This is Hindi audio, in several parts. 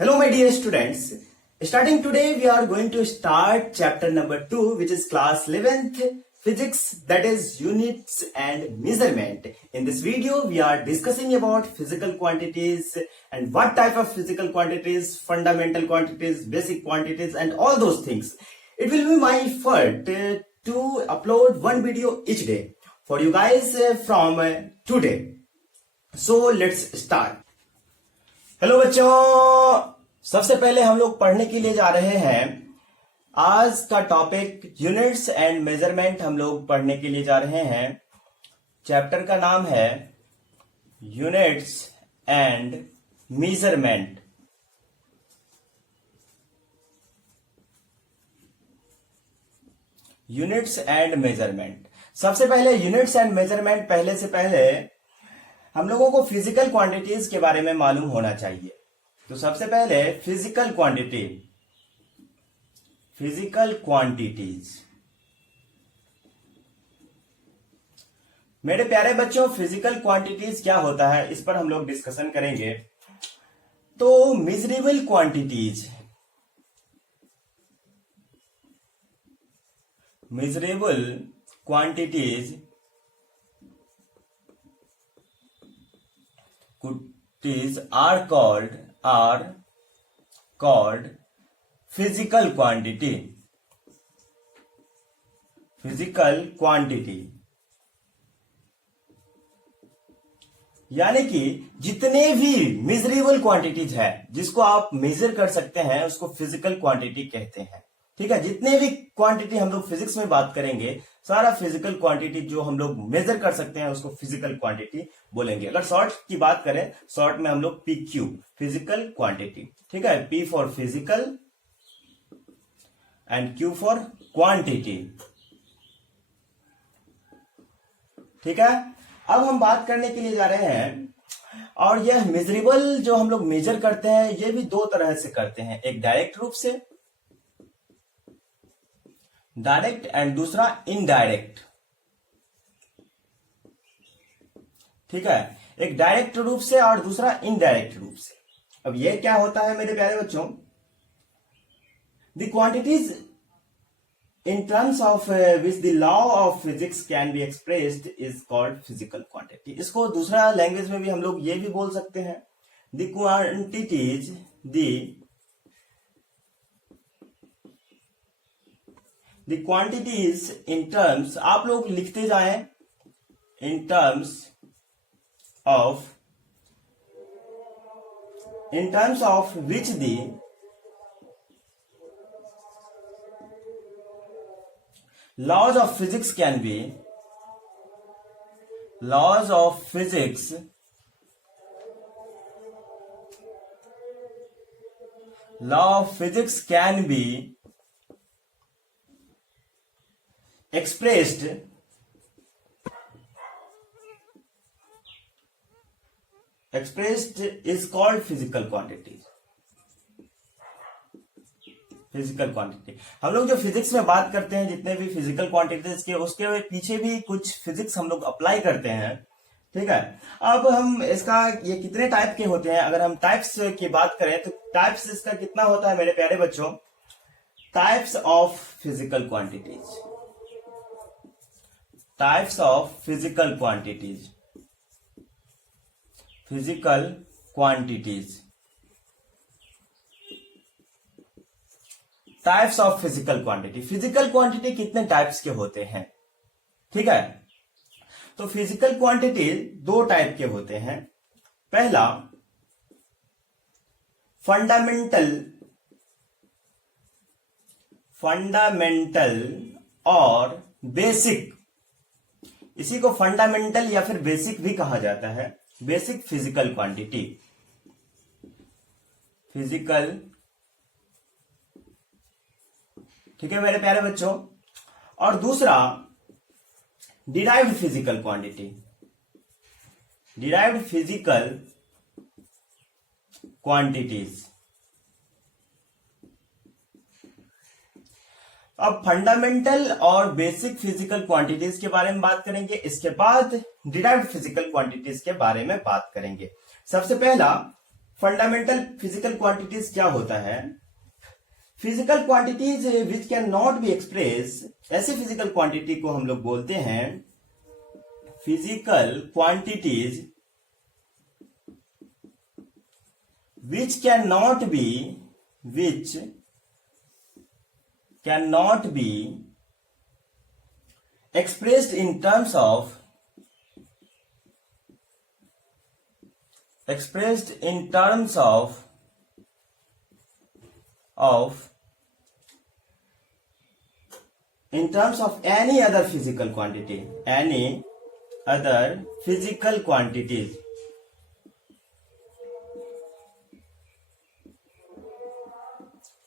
Hello my dear students. Starting today we are going to start chapter number 2 which is class 11th physics, that is units and measurement. In this video we are discussing about physical quantities and what type of physical quantities, fundamental quantities, basic quantities and all those things. It will be my effort to upload one video each day for you guys from today. So let's start. Hello बच्चों, सबसे पहले हम लोग पढ़ने के लिए जा रहे हैं। आज का टॉपिक यूनिट्स एंड मेजरमेंट हम लोग पढ़ने के लिए जा रहे हैं। चैप्टर का नाम है units and measurement. Units and measurement. सबसे पहले यूनिट्स एंड मेजरमेंट पहले से पहले हम लोगों को फिजिकल क्वांटिटीज के बारे में मालूम होना चाहिए। तो सबसे पहले फिजिकल क्वांटिटीज। मेरे प्यारे बच्चों, फिजिकल क्वांटिटीज क्या होता है इस पर हम लोग डिस्कशन करेंगे। तो measurable quantities, are called physical quantity। यानी कि जितने भी मेजरेबल क्वांटिटीज है जिसको आप मेजर कर सकते हैं उसको फिजिकल क्वांटिटी कहते हैं। ठीक है, जितने भी क्वांटिटी हम लोग फिजिक्स में बात करेंगे, सारा फिजिकल क्वांटिटी जो हम लोग मेजर कर सकते हैं उसको फिजिकल क्वांटिटी बोलेंगे। अगर शॉर्ट की बात करें, शॉर्ट में हम लोग PQ, फिजिकल क्वांटिटी। ठीक है, P for physical and Q for quantity. ठीक है, अब हम बात करने के लिए जा रहे हैं। और यह मेजरेबल जो हम लोग मेजर करते हैं ये भी दो तरह से करते हैं, एक डायरेक्ट रूप से, डायरेक्ट, एंड दूसरा इनडायरेक्ट। ठीक है, एक डायरेक्ट रूप से और दूसरा इनडायरेक्ट रूप से। अब ये क्या होता है मेरे प्यारे बच्चों? The quantities in terms of which the law of physics can be expressed is called physical quantity. इसको दूसरा लैंग्वेज में भी हम लोग ये भी बोल सकते हैं, the quantities, The quantities in terms, आप लोग लिखते जाएं, in terms of which the laws of physics can be, law of physics can be expressed is called physical quantity। हम लोग जो फिजिक्स में बात करते हैं, जितने भी फिजिकल क्वांटिटीज के, उसके पीछे भी कुछ फिजिक्स हम लोग अप्लाई करते हैं। ठीक है, अब हम इसका ये कितने टाइप के होते हैं, अगर हम टाइप्स की बात करें तो टाइप्स इसका कितना होता है मेरे प्यारे बच्चों? Types of physical quantities, types of physical quantities. Types of physical quantity. Physical quantity कितने टाइप्स के होते हैं? ठीक है, तो फिजिकल क्वांटिटी दो टाइप के होते हैं। पहला फंडामेंटल और बेसिक। इसी को फंडामेंटल या फिर बेसिक भी कहा जाता है, बेसिक फिजिकल क्वांटिटी, ठीक है मेरे प्यारे बच्चों। और दूसरा डिराइव्ड फिजिकल क्वांटिटीज। अब फंडामेंटल और बेसिक फिजिकल क्वांटिटीज के बारे में बात करेंगे, इसके बाद डिराइव्ड फिजिकल क्वांटिटीज के बारे में बात करेंगे। सबसे पहला फंडामेंटल फिजिकल क्वांटिटीज क्या होता है? Physical quantities which can not be express, ऐसी फिजिकल क्वांटिटी को हम लोग बोलते हैं physical quantities which cannot be expressed in terms of any other physical quantities.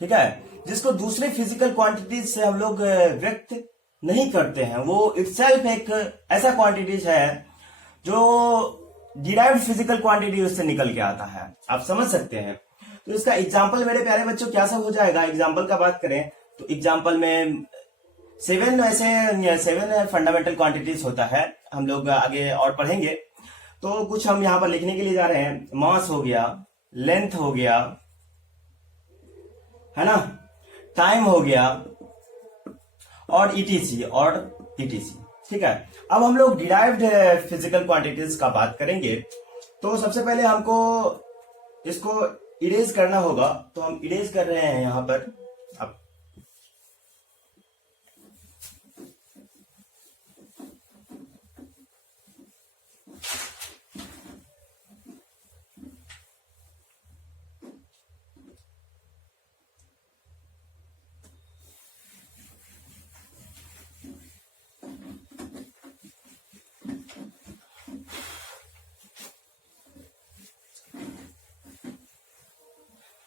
ठीक है, जिसको दूसरे फिजिकल क्वांटिटीज से हम लोग व्यक्त नहीं करते हैं, वो इटसेल्फ एक ऐसा क्वांटिटीज है जो डिराइव्ड फिजिकल क्वांटिटी उससे निकल के आता है। आप समझ सकते हैं। तो इसका एग्जांपल मेरे प्यारे बच्चों क्या सब हो जाएगा? एग्जांपल का बात करें तो एग्जांपल में 7 फंडामेंटल क्वांटिटीज होता है। हम लोग आगे और पढ़ेंगे। तो कुछ हम यहाँ पर लिखने के लिए जा रहे हैं। मास हो गया, लेंथ हो गया, है ना, टाइम हो गया, और ईटीसी। ठीक है, अब हम लोग डिराइव्ड फिजिकल क्वांटिटीज का बात करेंगे। तो सबसे पहले हमको इसको इरेज करना होगा, तो हम इरेज कर रहे हैं यहां पर। अब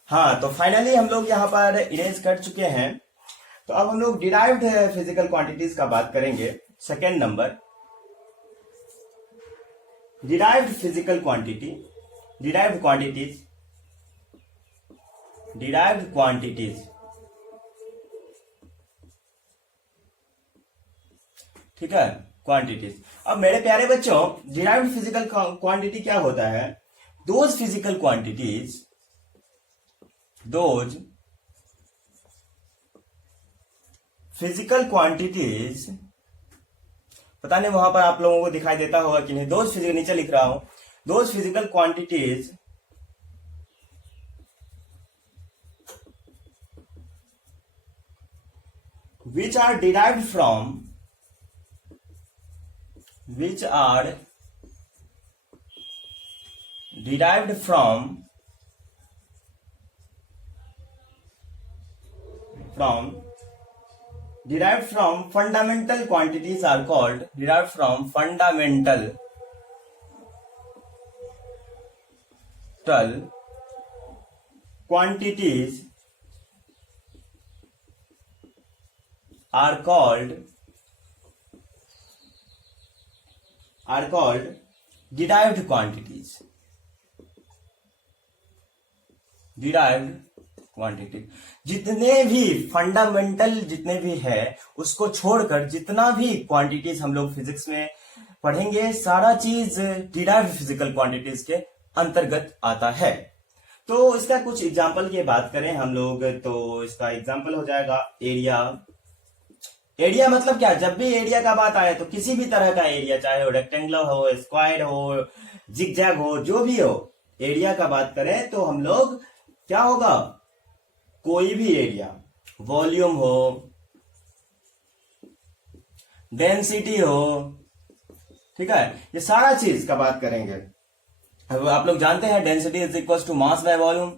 हाँ, तो फाइनली हम लोग यहाँ पर इरेज कर चुके हैं। तो अब हम लोग डिराइव्ड फिजिकल क्वांटिटीज का बात करेंगे। Second number, derived physical quantity, derived quantities. ठीक है, क्वांटिटीज। अब मेरे प्यारे बच्चों, डिराइव्ड फिजिकल क्वांटिटी क्या होता है? दोज फिजिकल क्वांटिटीज, पता नहीं वहां पर आप लोगों को दिखाई देता होगा कि नहीं। दोज फिजिकल, नीचे लिख रहा हूं, those physical quantities which are derived from fundamental quantities are called derived quantities. जितने भी फंडामेंटल जितने भी है उसको छोड़कर जितना भी क्वांटिटीज हम लोग फिजिक्स में पढ़ेंगे, सारा चीज डिराइव्ड फिजिकल क्वांटिटीज के अंतर्गत आता है। तो इसका कुछ एग्जांपल की बात करें हम लोग, तो इसका एग्जांपल हो जाएगा एरिया। एरिया मतलब क्या? जब भी एरिया का बात आए तो किसी भी तरह का एरिया, चाहे वो रेक्टेंगुलर हो, स्क्वायर हो, जिगजैग हो, जो भी हो, एरिया का बात करें तो हम लोग क्या होगा? कोई भी एरिया, वॉल्यूम हो, डेंसिटी हो, ठीक है, ये सारा चीज का बात करेंगे। अब आप लोग जानते हैं density is equal to mass by volume,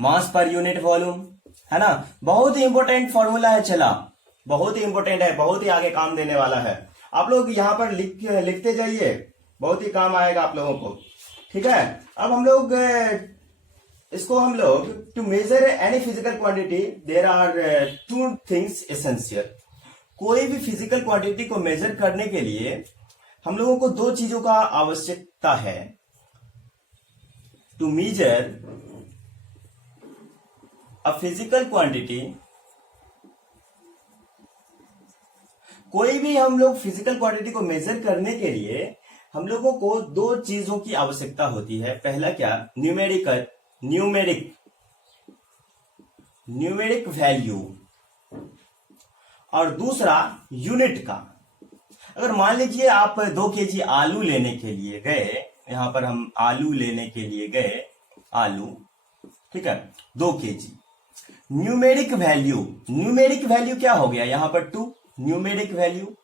mass पर यूनिट वॉल्यूम, है ना। बहुत ही इंपॉर्टेंट फॉर्मूला है, चला बहुत ही इंपॉर्टेंट है, बहुत ही आगे काम देने वाला है। आप लोग यहां पर लिखते जाइए, बहुत ही काम आएगा आप लोगों को। ठीक है, अब हम लोग इसको to measure any physical quantity there are 2 things essential. कोई भी फिजिकल क्वांटिटी को मेजर करने के लिए हम लोगों को 2 चीजों का आवश्यकता है। To measure a physical quantity, कोई भी हम लोग फिजिकल क्वांटिटी को मेजर करने के लिए हम लोगों को दो चीजों की आवश्यकता होती है। पहला क्या, न्यूमेरिक वैल्यू, और दूसरा यूनिट का। अगर मान लीजिए आप 2 केजी आलू लेने के लिए गए, यहां पर हम आलू लेने के लिए गए, आलू, ठीक है, 2 केजी। न्यूमेरिक वैल्यू क्या हो गया यहां पर 2, न्यूमेरिक वैल्यू,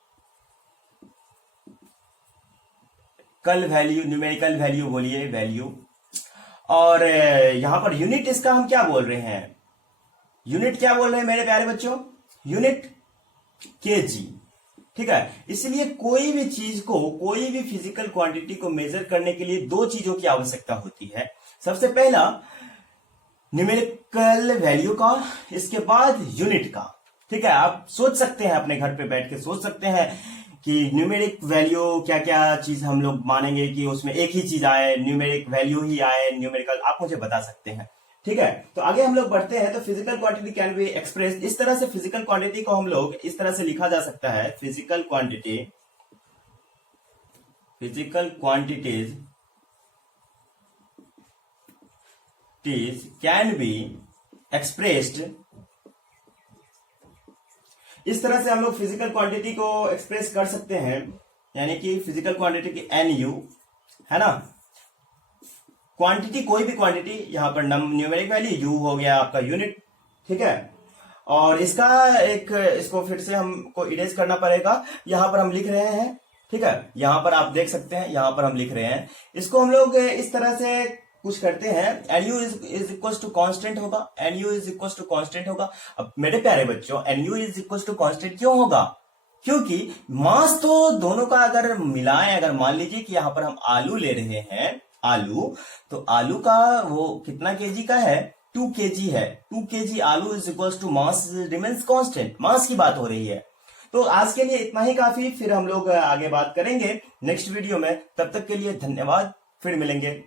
न्यूमेरिकल वैल्यू बोलिए, वैल्यू। और यहां पर यूनिट, इसका हम क्या बोल रहे हैं, यूनिट क्या बोल रहे हैं मेरे प्यारे बच्चों, यूनिट केजी, ठीक है। इसलिए कोई भी चीज को, कोई भी फिजिकल क्वांटिटी को मेजर करने के लिए दो चीजों की आवश्यकता होती है। सबसे पहला न्यूमेरिकल वैल्यू का, इसके बाद यूनिट का, ठीक है। आप सोच सकते हैं, अपने घर पे बैठ के सोच सकते हैं कि न्यूमेरिक वैल्यू क्या क्या चीज हम लोग मानेंगे कि उसमें एक ही चीज आए, न्यूमेरिक वैल्यू ही आए, न्यूमेरिकल, आप मुझे बता सकते हैं, ठीक है। तो आगे हम लोग बढ़ते हैं। तो physical quantity can be express, इस तरह से फिजिकल क्वांटिटी को हम लोग इस तरह से लिखा जा सकता है, physical quantities can be expressed, इस तरह से हम लोग फिजिकल क्वांटिटी को एक्सप्रेस कर सकते हैं, यानी कि फिजिकल क्वांटिटी की NU, है ना। क्वांटिटी, कोई भी क्वांटिटी, यहां पर न्यूमेरिक वैल्यू, यू हो गया आपका यूनिट, ठीक है। और इसका इसको फिर से हमको इरेज करना पड़ेगा। यहां पर हम लिख रहे हैं, ठीक है, यहां पर आप देख सकते हैं, यहां पर हम लिख रहे हैं, इसको हम लोग इस तरह से कुछ करते हैं। NU is equal to constant होगा, NU is equal to constant होगा। अब मेरे प्यारे बच्चों, NU is equal to constant क्यों होगा, क्योंकि मास तो दोनों का अगर मिलाएं, अगर मान लीजिए कि यहां पर हम आलू ले रहे हैं, आलू, तो आलू का वो कितना केजी का है, 2 केजी है। 2 केजी आलू is equal to mass remains constant, mass की बात हो रही है। तो आज के लिए इतना ही काफी, फिर हम लोग आगे बात करेंगे नेक्स्ट वीडियो में। तब तक के लिए धन्यवाद, फिर मिलेंगे।